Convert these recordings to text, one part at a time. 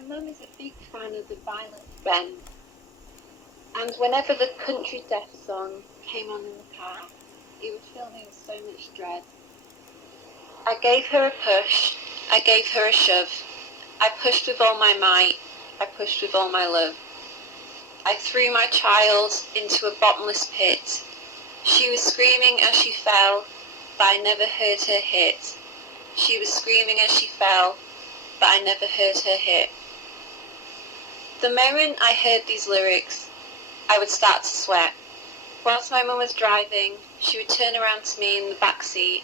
My mum is a big fan of the Violent Ben, and whenever the country death song came on in the car, it would fill me with so much dread. I gave her a push, I gave her a shove. I pushed with all my might, I pushed with all my love. I threw my child into a bottomless pit. She was screaming as she fell, but I never heard her hit. She was screaming as she fell, but I never heard her hit. The moment I heard these lyrics, I would start to sweat. Whilst my mum was driving, she would turn around to me in the back seat,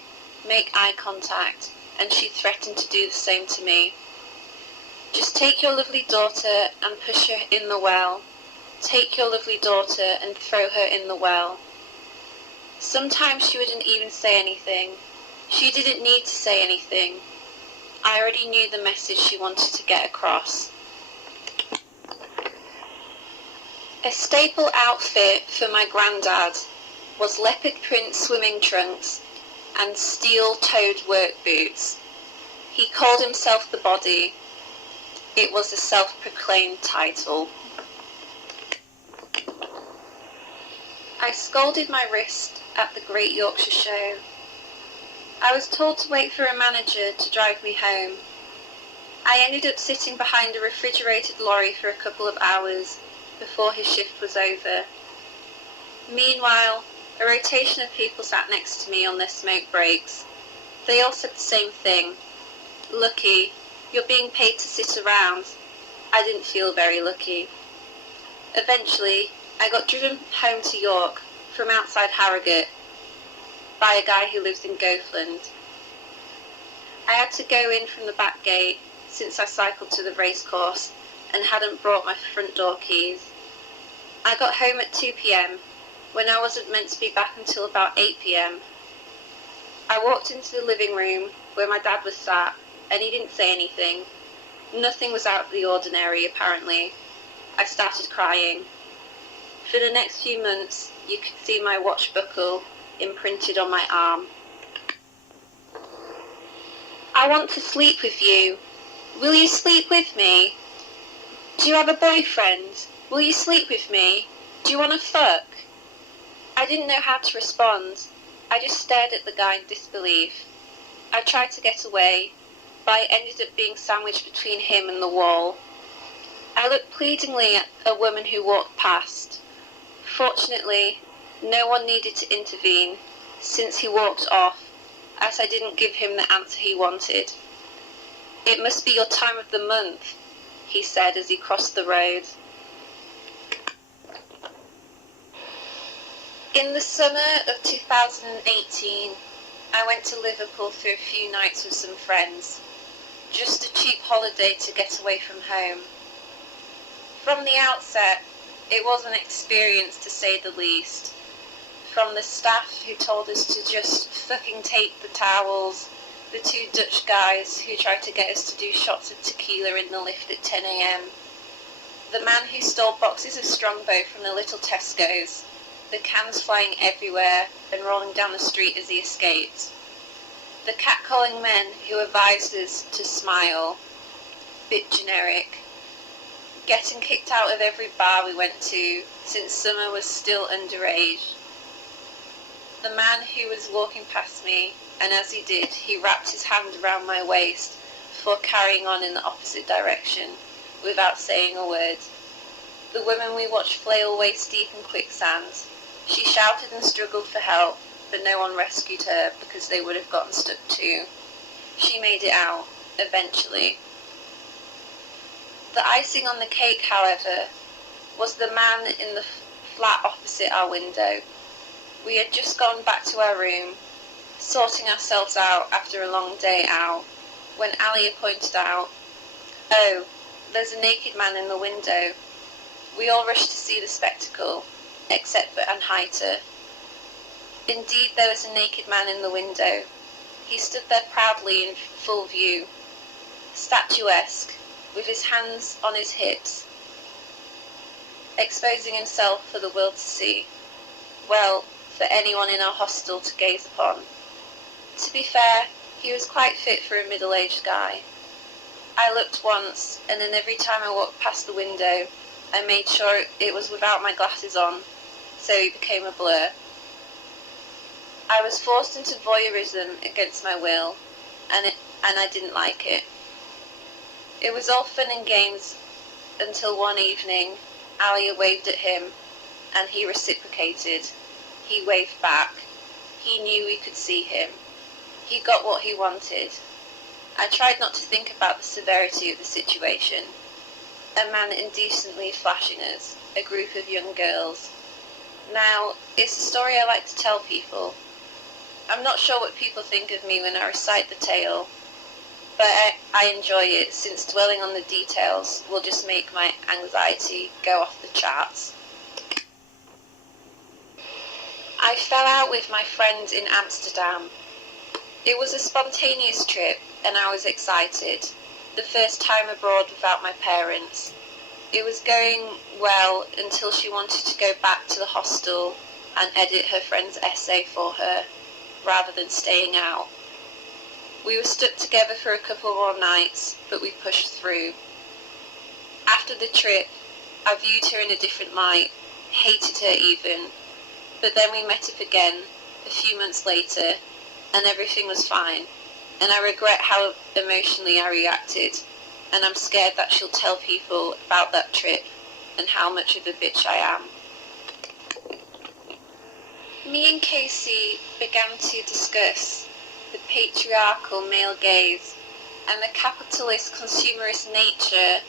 make eye contact, and she threatened to do the same to me. Just take your lovely daughter and push her in the well. Take your lovely daughter and throw her in the well. Sometimes she wouldn't even say anything. She didn't need to say anything. I already knew the message she wanted to get across. A staple outfit for my granddad was leopard print swimming trunks and steel-toed work boots. He called himself the Body. It was a self-proclaimed title. I scalded my wrist at the Great Yorkshire Show. I was told to wait for a manager to drive me home. I ended up sitting behind a refrigerated lorry for a couple of hours before his shift was over. Meanwhile, a rotation of people sat next to me on their smoke breaks. They all said the same thing. Lucky, you're being paid to sit around. I didn't feel very lucky. Eventually, I got driven home to York from outside Harrogate by a guy who lives in Goathland. I had to go in from the back gate since I cycled to the racecourse and hadn't brought my front door keys. I got home at 2 p.m. when I wasn't meant to be back until about 8 p.m. I walked into the living room where my dad was sat, and he didn't say anything. Nothing was out of the ordinary, apparently. I started crying. For the next few months, you could see my watch buckle imprinted on my arm. I want to sleep with you. Will you sleep with me? Do you have a boyfriend? Will you sleep with me? Do you want to fuck? I didn't know how to respond. I just stared at the guy in disbelief. I tried to get away, but I ended up being sandwiched between him and the wall. I looked pleadingly at a woman who walked past. Fortunately, no one needed to intervene since he walked off, as I didn't give him the answer he wanted. It must be your time of the month, he said as he crossed the road. In the summer of 2018, I went to Liverpool for a few nights with some friends. Just a cheap holiday to get away from home. From the outset, it was an experience to say the least. From the staff who told us to just fucking take the towels, the two Dutch guys who tried to get us to do shots of tequila in the lift at 10 a.m, the man who stole boxes of Strongbow from the little Tesco's, the cans flying everywhere and rolling down the street as he escaped, the catcalling men who advised us to smile, bit generic, getting kicked out of every bar we went to since summer was still underage, the man who was walking past me, and as he did, he wrapped his hand around my waist before carrying on in the opposite direction without saying a word, the woman we watched flail waist deep in quicksand. She shouted and struggled for help, but no one rescued her because they would have gotten stuck too. She made it out, eventually. The icing on the cake, however, was the man in the flat opposite our window. We had just gone back to our room, sorting ourselves out after a long day out, when Alia pointed out, "Oh, there's a naked man in the window." We all rushed to see the spectacle, except for Anhita. Indeed, there was a naked man in the window. He stood there proudly in full view, statuesque, with his hands on his hips, exposing himself for the world to see. Well, for anyone in our hostel to gaze upon. To be fair, he was quite fit for a middle-aged guy. I looked once, and then every time I walked past the window, I made sure it was without my glasses on, so it became a blur. I was forced into voyeurism against my will, and I didn't like it. It was all fun and games until one evening, Alia waved at him, and he reciprocated. He waved back. He knew we could see him. He got what he wanted. I tried not to think about the severity of the situation. A man indecently flashing us, a group of young girls. Now, it's a story I like to tell people. I'm not sure what people think of me when I recite the tale, but I enjoy it, since dwelling on the details will just make my anxiety go off the charts. I fell out with my friends in Amsterdam. It was a spontaneous trip, and I was excited. The first time abroad without my parents. It was going well until she wanted to go back to the hostel and edit her friend's essay for her, rather than staying out. We were stuck together for a couple more nights, but we pushed through. After the trip, I viewed her in a different light, hated her even, but then we met up again a few months later, and everything was fine, and I regret how emotionally I reacted, and I'm scared that she'll tell people about that trip and how much of a bitch I am. Me and Casey began to discuss the patriarchal male gaze and the capitalist consumerist nature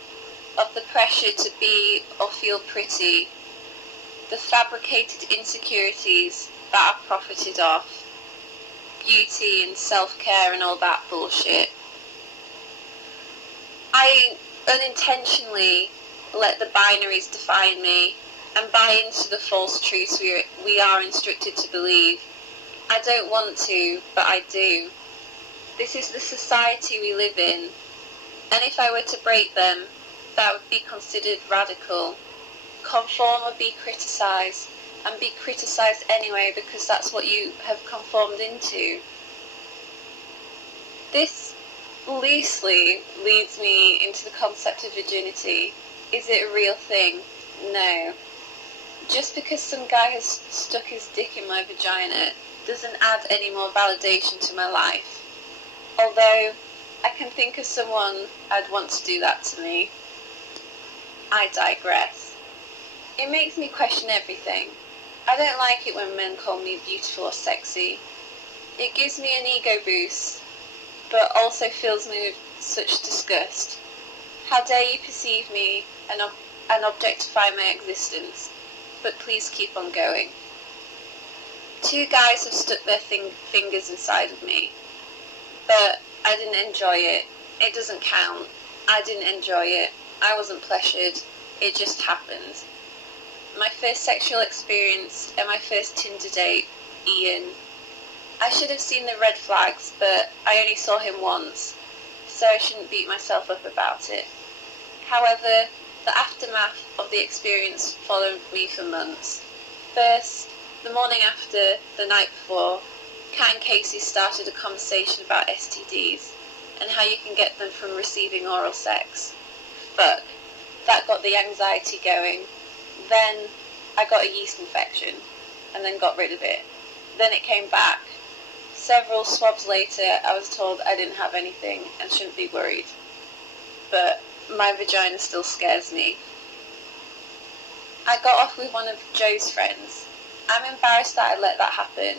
of the pressure to be or feel pretty, the fabricated insecurities that are profited off, beauty and self-care and all that bullshit. I unintentionally let the binaries define me and buy into the false truths we are instructed to believe. I don't want to, but I do. This is the society we live in, and if I were to break them, that would be considered radical. Conform or be criticised, and be criticised anyway because that's what you have conformed into. This loosely leads me into the concept of virginity. Is it a real thing? No. Just because some guy has stuck his dick in my vagina doesn't add any more validation to my life. Although, I can think of someone I'd want to do that to me. I digress. It makes me question everything. I don't like it when men call me beautiful or sexy. It gives me an ego boost, but also fills me with such disgust. How dare you perceive me and objectify my existence, but please keep on going. Two guys have stuck their fingers inside of me, but I didn't enjoy it. It doesn't count. I didn't enjoy it. I wasn't pleasured. It just happened. My first sexual experience and my first Tinder date, Ian. I should have seen the red flags, but I only saw him once, so I shouldn't beat myself up about it. However, the aftermath of the experience followed me for months. First, the morning after, the night before, Kat and Casey started a conversation about STDs and how you can get them from receiving oral sex. Fuck, that got the anxiety going. Then I got a yeast infection and then got rid of it. Then it came back. Several swabs later, I was told I didn't have anything and shouldn't be worried. But my vagina still scares me. I got off with one of Joe's friends. I'm embarrassed that I let that happen.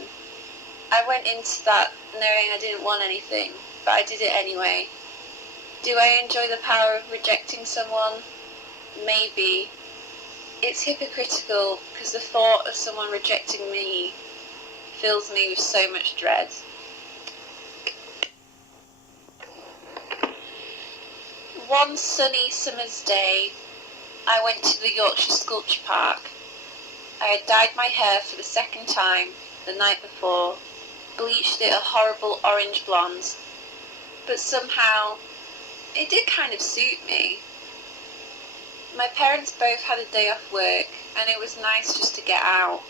I went into that knowing I didn't want anything, but I did it anyway. Do I enjoy the power of rejecting someone? Maybe. It's hypocritical because the thought of someone rejecting me fills me with so much dread. One sunny summer's day, I went to the Yorkshire Sculpture Park. I had dyed my hair for the second time the night before, bleached it a horrible orange blonde, but somehow it did kind of suit me. My parents both had a day off work, and it was nice just to get out.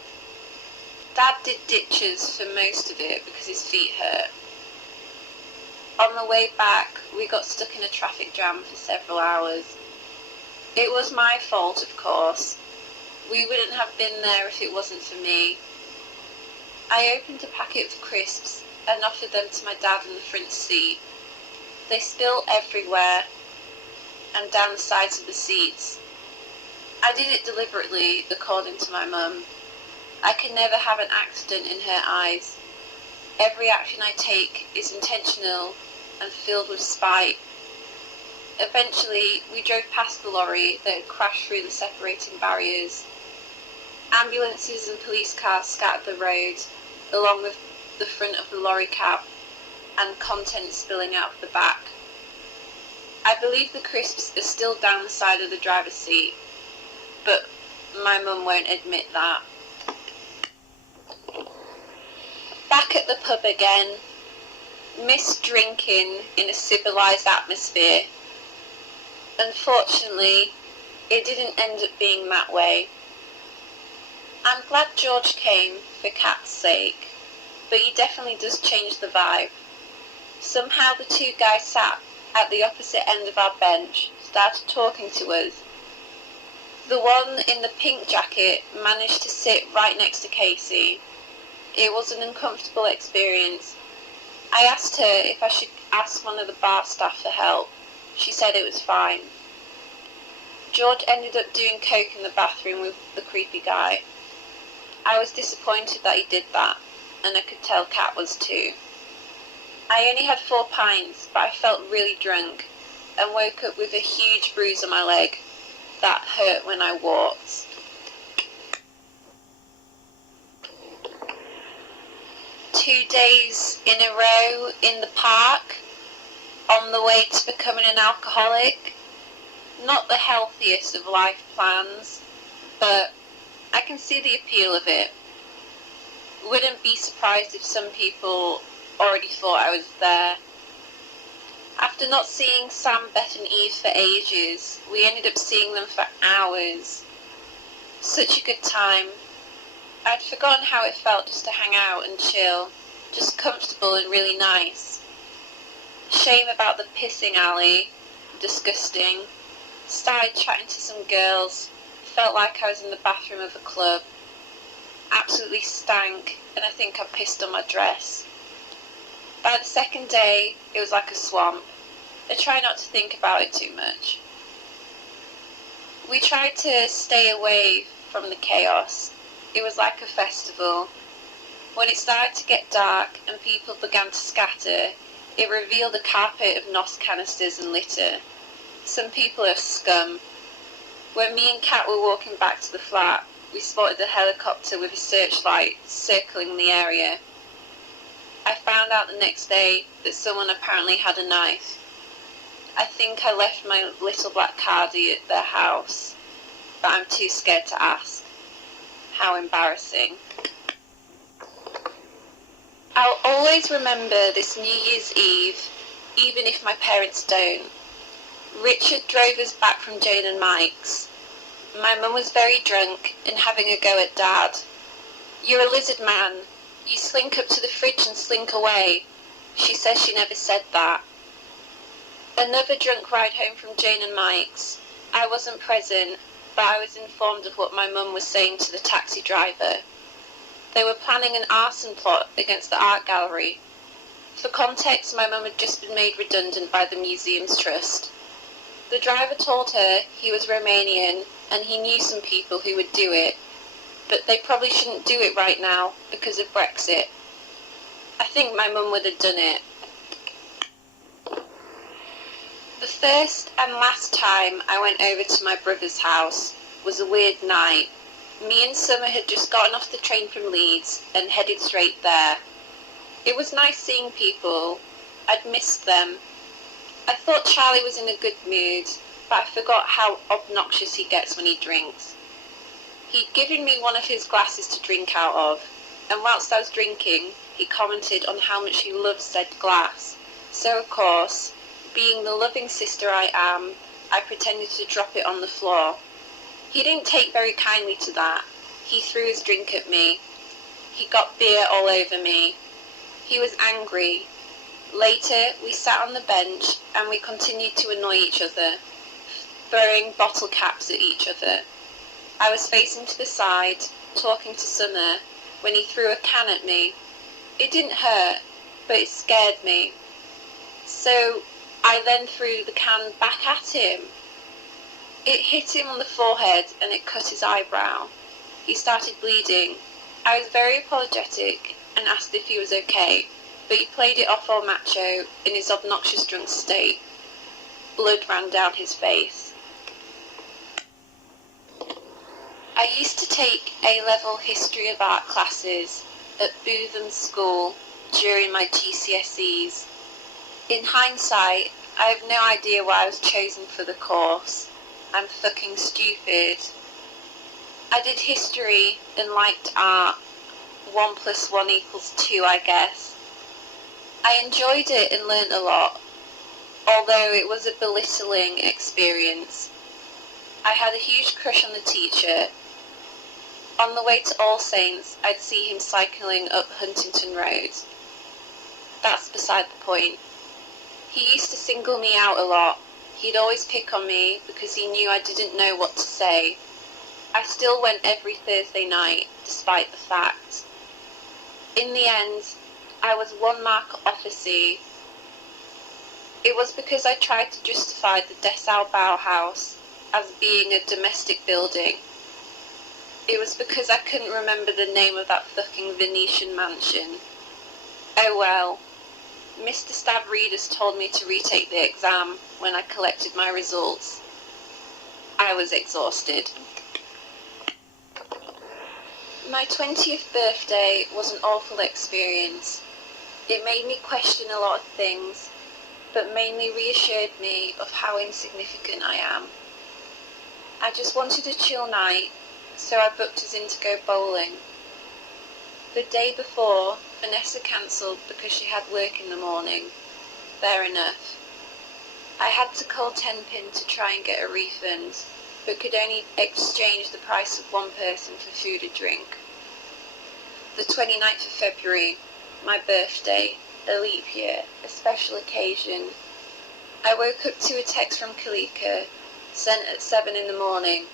Dad did ditches for most of it because his feet hurt. On the way back, we got stuck in a traffic jam for several hours. It was my fault, of course. We wouldn't have been there if it wasn't for me. I opened a packet of crisps and offered them to my dad in the front seat. They spilled everywhere and down the sides of the seats. I did it deliberately, according to my mum. I can never have an accident in her eyes. Every action I take is intentional and filled with spite. Eventually, we drove past the lorry that had crashed through the separating barriers. Ambulances and police cars scattered the road, along with the front of the lorry cab, and contents spilling out of the back. I believe the crisps are still down the side of the driver's seat, but my mum won't admit that. Back at the pub again, missed drinking in a civilised atmosphere. Unfortunately, it didn't end up being that way. I'm glad George came for Kat's sake, but he definitely does change the vibe. Somehow the two guys sat at the opposite end of our bench started talking to us. The one in the pink jacket managed to sit right next to Casey. It was an uncomfortable experience. I asked her if I should ask one of the bar staff for help. She said it was fine. George ended up doing coke in the bathroom with the creepy guy. I was disappointed that he did that, and I could tell Kat was too. I only had 4 pints, but I felt really drunk, and woke up with a huge bruise on my leg that hurt when I walked. Two days in a row in the park, on the way to becoming an alcoholic. Not the healthiest of life plans, but I can see the appeal of it. Wouldn't be surprised if some people already thought I was there. After not seeing Sam, Beth and Eve for ages, we ended up seeing them for hours. Such a good time. I'd forgotten how it felt just to hang out and chill, just comfortable and really nice. Shame about the pissing alley, disgusting. Started chatting to some girls, felt like I was in the bathroom of a club. Absolutely stank, and I think I pissed on my dress. By the second day, it was like a swamp. I try not to think about it too much. We tried to stay away from the chaos. It was like a festival. When it started to get dark and people began to scatter, it revealed a carpet of NOS canisters and litter. Some people are scum. When me and Kat were walking back to the flat, we spotted a helicopter with a searchlight circling the area. I found out the next day that someone apparently had a knife. I think I left my little black cardie at their house, but I'm too scared to ask. How embarrassing. I'll always remember this New Year's Eve, even if my parents don't. Richard drove us back from Jane and Mike's. My mum was very drunk and having a go at Dad. "You're a lizard man. You slink up to the fridge and slink away." She says she never said that. Another drunk ride home from Jane and Mike's. I wasn't present, but I was informed of what my mum was saying to the taxi driver. They were planning an arson plot against the art gallery. For context, my mum had just been made redundant by the museum's trust. The driver told her he was Romanian and he knew some people who would do it, but they probably shouldn't do it right now because of Brexit. I think my mum would have done it. The first and last time I went over to my brother's house was a weird night. Me and Summer had just gotten off the train from Leeds and headed straight there. It was nice seeing people. I'd missed them. I thought Charlie was in a good mood, but I forgot how obnoxious he gets when he drinks. He'd given me one of his glasses to drink out of, and whilst I was drinking, he commented on how much he loved said glass. So of course, being the loving sister I am, I pretended to drop it on the floor. He didn't take very kindly to that. He threw his drink at me. He got beer all over me. He was angry. Later, we sat on the bench and we continued to annoy each other, throwing bottle caps at each other. I was facing to the side, talking to Summer, when he threw a can at me. It didn't hurt, but it scared me. So I then threw the can back at him. It hit him on the forehead and it cut his eyebrow. He started bleeding. I was very apologetic and asked if he was okay, but he played it off all macho in his obnoxious drunk state. Blood ran down his face. I used to take A-level history of art classes at Bootham School during my GCSEs. In hindsight, I have no idea why I was chosen for the course. I'm fucking stupid. I did history and liked art. 1 + 1 = 2, I guess. I enjoyed it and learnt a lot, although it was a belittling experience. I had a huge crush on the teacher. On the way to All Saints, I'd see him cycling up Huntington Road. That's beside the point. He used to single me out a lot. He'd always pick on me because he knew I didn't know what to say. I still went every Thursday night, despite the fact. In the end, I was 1 mark off a C. It was because I tried to justify the Dessau Bauhaus as being a domestic building. It was because I couldn't remember the name of that fucking Venetian mansion. Oh well. Mr. Stavridis told me to retake the exam when I collected my results. I was exhausted. My 20th birthday was an awful experience. It made me question a lot of things, but mainly reassured me of how insignificant I am. I just wanted a chill night, so I booked us in to go bowling. The day before, Vanessa cancelled because she had work in the morning. Fair enough. I had to call Tenpin to try and get a refund, but could only exchange the price of 1 person for food and drink. The 29th of February, my birthday, a leap year, a special occasion. I woke up to a text from Kalika, sent at 7 in the morning.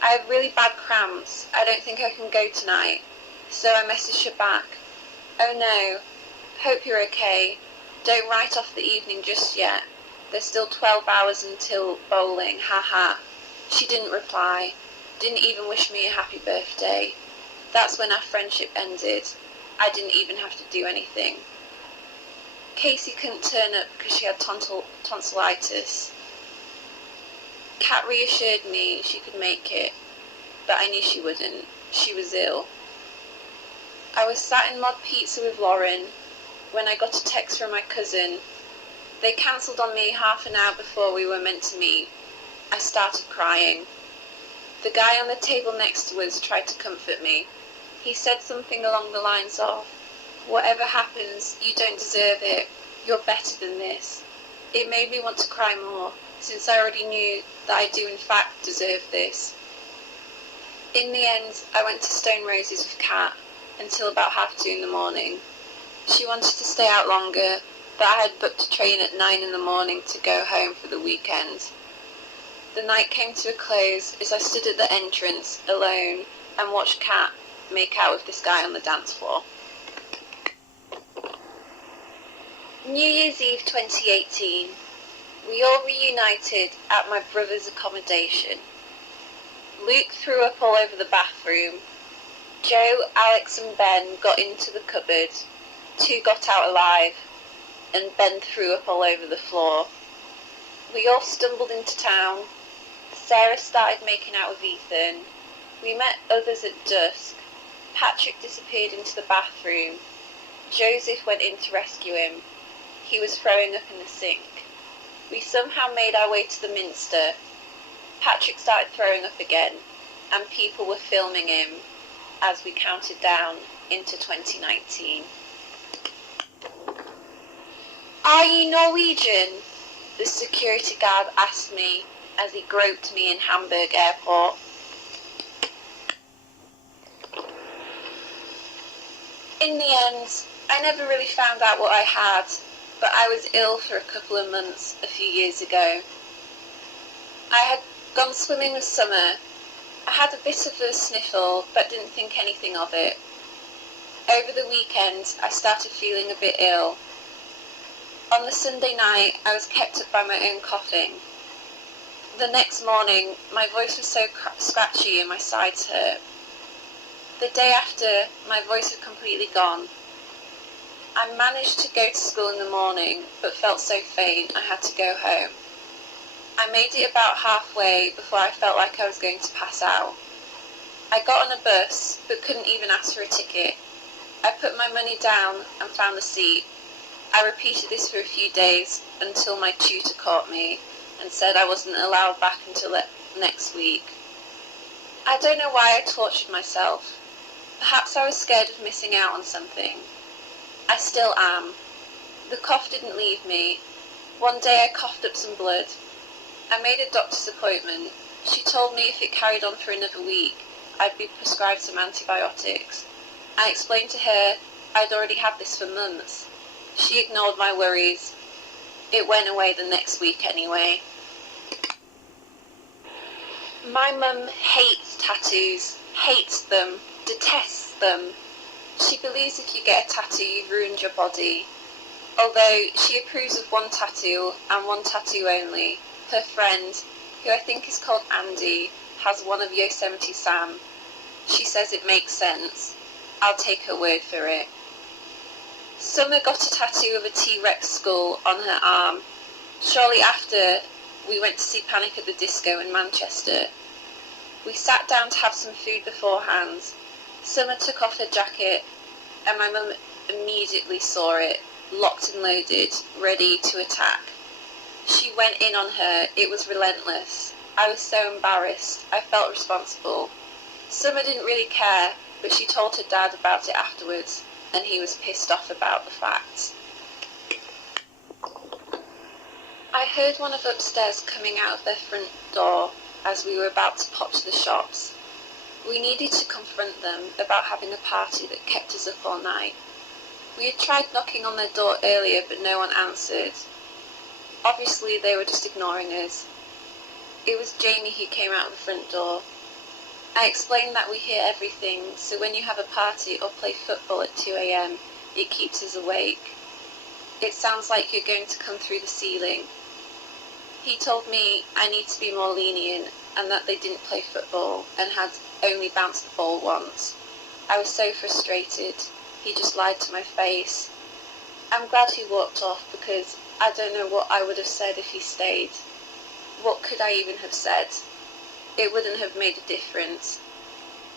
I have really bad cramps. I don't think I can go tonight. So I messaged her back. Oh no, hope you're okay. Don't write off the evening just yet. There's still 12 hours until bowling, haha. She didn't reply. Didn't even wish me a happy birthday. That's when our friendship ended. I didn't even have to do anything. Casey couldn't turn up because she had tonsillitis. Kat reassured me she could make it, but I knew she wouldn't. She was ill. I was sat in Mod Pizza with Lauren when I got a text from my cousin. They cancelled on me half an hour before we were meant to meet. I started crying. The guy on the table next to us tried to comfort me. He said something along the lines of, "Whatever happens, you don't deserve it. You're better than this." It made me want to cry more, since I already knew that I do in fact deserve this. In the end, I went to Stone Roses with Kat until about 2:30 in the morning. She wanted to stay out longer, but I had booked a train at 9 in the morning to go home for the weekend. The night came to a close as I stood at the entrance, alone, and watched Kat make out with this guy on the dance floor. New Year's Eve 2018. We all reunited at my brother's accommodation. Luke threw up all over the bathroom. Joe, Alex and Ben got into the cupboard. 2 got out alive, and Ben threw up all over the floor. We all stumbled into town. Sarah started making out with Ethan. We met others at dusk. Patrick disappeared into the bathroom. Joseph went in to rescue him. He was throwing up in the sink. We somehow made our way to the Minster. Patrick started throwing up again, and people were filming him as we counted down into 2019. "Are you Norwegian?" the security guard asked me as he groped me in Hamburg airport. In the end, I never really found out what I had, but I was ill for a couple of months a few years ago. I had gone swimming with Summer. I had a bit of a sniffle, but didn't think anything of it. Over the weekend, I started feeling a bit ill. On the Sunday night, I was kept up by my own coughing. The next morning, my voice was so scratchy and my sides hurt. The day after, my voice had completely gone. I managed to go to school in the morning, but felt so faint I had to go home. I made it about halfway before I felt like I was going to pass out. I got on a bus, but couldn't even ask for a ticket. I put my money down and found a seat. I repeated this for a few days until my tutor caught me and said I wasn't allowed back until next week. I don't know why I tortured myself. Perhaps I was scared of missing out on something. I still am. The cough didn't leave me. One day I coughed up some blood. I made a doctor's appointment. She told me if it carried on for another week, I'd be prescribed some antibiotics. I explained to her I'd already had this for months. She ignored my worries. It went away the next week anyway. My mum hates tattoos, hates them, detests them. She believes if you get a tattoo, you've ruined your body. Although she approves of one tattoo and one tattoo only. Her friend, who I think is called Andy, has one of Yosemite Sam. She says it makes sense. I'll take her word for it. Summer got a tattoo of a T-Rex skull on her arm. Shortly after, we went to see Panic at the Disco in Manchester. We sat down to have some food beforehand. Summer took off her jacket, and my mum immediately saw it, locked and loaded, ready to attack. She went in on her. It was relentless. I was so embarrassed. I felt responsible. Summer didn't really care, but she told her dad about it afterwards, and he was pissed off about the fact. I heard one of upstairs coming out of their front door as we were about to pop to the shops. We needed to confront them about having a party that kept us up all night. We had tried knocking on their door earlier, but no one answered. Obviously, they were just ignoring us. It was Jamie who came out of the front door. I explained that we hear everything, so when you have a party or play football at 2 a.m, it keeps us awake. It sounds like you're going to come through the ceiling. He told me I need to be more lenient and that they didn't play football and had only bounced the ball once. I was so frustrated. He just lied to my face. I'm glad he walked off because I don't know what I would have said if he stayed. What could I even have said? It wouldn't have made a difference.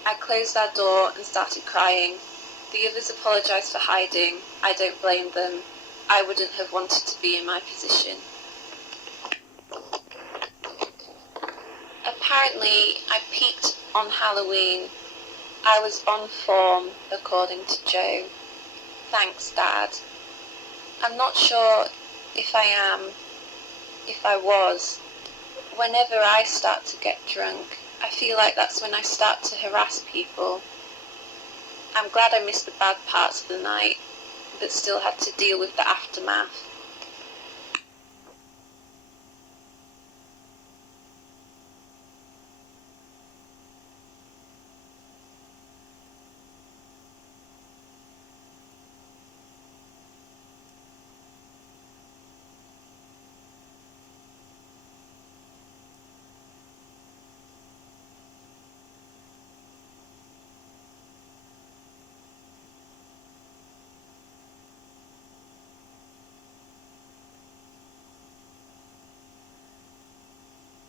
I closed our door and started crying. The others apologised for hiding. I don't blame them. I wouldn't have wanted to be in my position. Apparently, I peaked on Halloween. I was on form, according to Joe. Thanks, Dad. I'm not sure if I was. Whenever I start to get drunk, I feel like that's when I start to harass people. I'm glad I missed the bad parts of the night, but still had to deal with the aftermath.